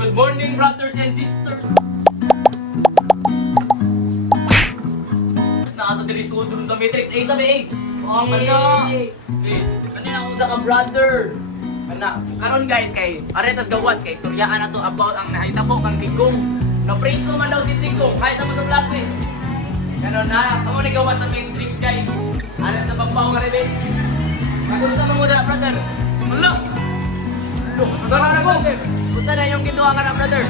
Good morning, brothers and sisters. Nasa diri sud sa Matrix. Sabi oh, kana. Kanina ako sa ka-brother. Kana. Karon guys kay aretas gawas kay istoryaan nato about ang nahitabo kang Tigong. Na-preso man daw si Tigong kahit sa vlog eh. Karon na, amo ni gawas sa Matrix guys. Ano sa pagpaw nga rebe? Kung sa mga brother. Wala. Wala na ko. Unsa na yung gituwa nga na brother?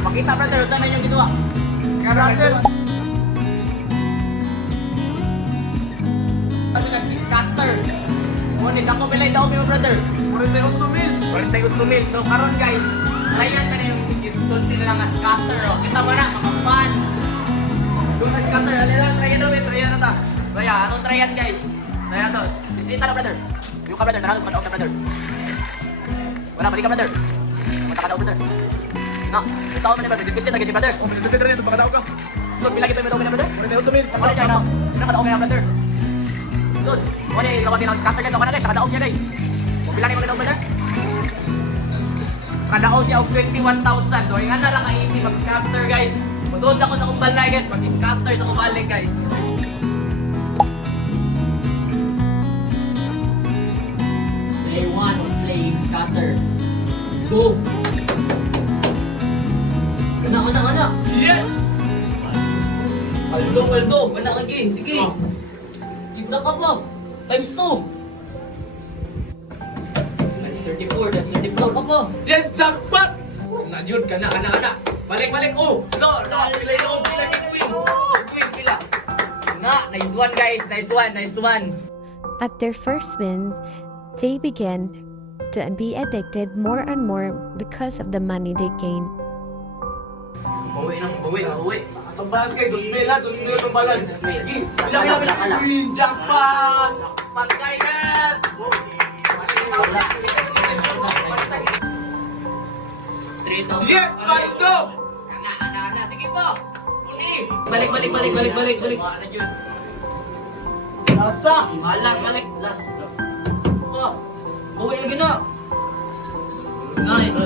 Pakita brother, unsa na yung gituwa? Brother. Ano nag-scatter? Ngunit ako bilay daw mo brother. 48,000. So karon guys, ayan na yung gituwa sila nga scatter. Kita mo na mga fans. Doon na scatter, alila try daw try na ta. Kaya anong try yan guys? Try na to. Bisita na brother. Yung ka brother, naralo ka brother. Wala, balik ka brother. Punta ka daw brother. No, isa ako man brother. Bisita na ganyan brother. Oh, bisita rin ito, baka daw ka. So, bilagi ito yung brother. Wala siya na. Nakadaog na brother. Sus, wala yung gawin ng scatter nito. Wala nakadaog siya guys. Kung bilagi mo na brother. Kadaog siya og 21,000. So, yung na lang ang easy mag-scatter guys. Musuod ako sa kumbalay guys. Mag-scatter sa kumbalik guys. Day 1 of playing scatter. Go! Kana! Yes! Aldo! Wala ka game. Sige! Gitna ka pa! Times 2! Times 34, times 34 ka pa! Yes! Jackpot! Najud! Kana! Balik! Oh! No! Pila! Pila! Nice one guys! Nice one! At their first win, they began to be addicted more and more because of the money they gain. Bawi. Ang balance kay 2,000 ang balance. Bila. Jackpot! Pagkay guys! Yes! Baldo! Kana. Sige po! Puni! Balik. Last, balik. Last. Oh! Bawi lagi na! Nice.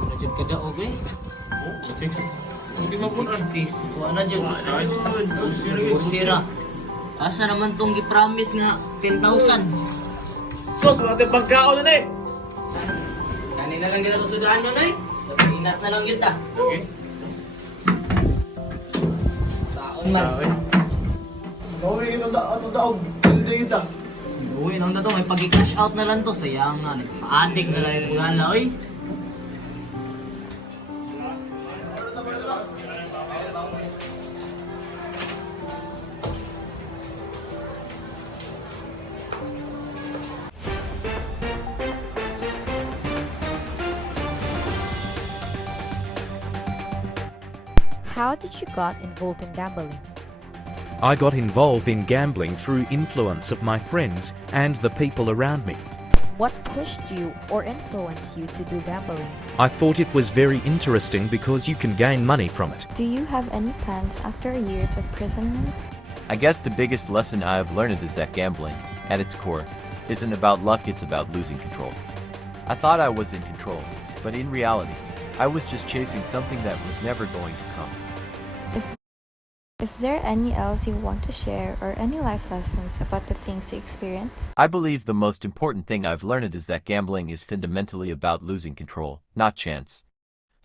Nandiyan ka daw, okay? 6. Hindi mo po na. 60. So, nandiyan. Sira. Asa naman tong gi-promise nga 10,000? Sos, wala tayong pagkaon na eh. Kanina lang gina susudahan nyo na eh. So, inas na lang yun ta. Okay. Saon man. Gawin ito daog. Hindi kita. Uy, nang dato, may pag-cash out na lang to. Sayang nga. Adik na lang yung sugala, oy. How did you got involved in gambling? I got involved in gambling through influence of my friends and the people around me. What pushed you or influenced you to do gambling? I thought it was very interesting because you can gain money from it. Do you have any plans after years of imprisonment? I guess the biggest lesson I have learned is that gambling, at its core, isn't about luck, it's about losing control. I thought I was in control, but in reality, I was just chasing something that was never going to come. Is there any else you want to share or any life lessons about the things you experienced? I believe the most important thing I've learned is that gambling is fundamentally about losing control, not chance.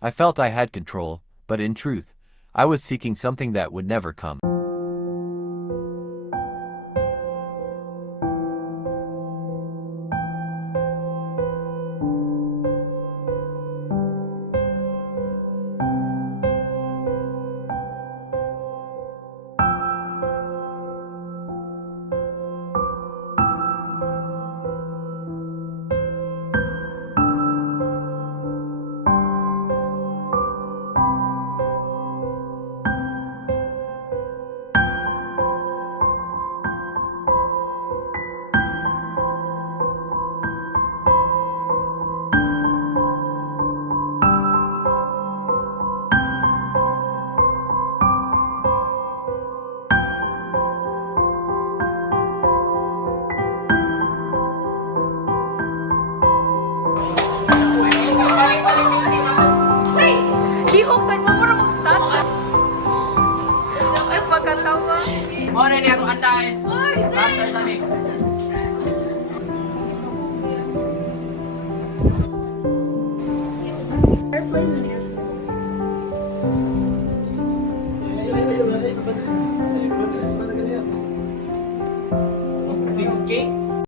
I felt I had control, but in truth, I was seeking something that would never come. Ay, mo muna mag-start. Ay, pagkatawa. Mo na niya itong handa guys. Caster sa mix. Airplane na niya.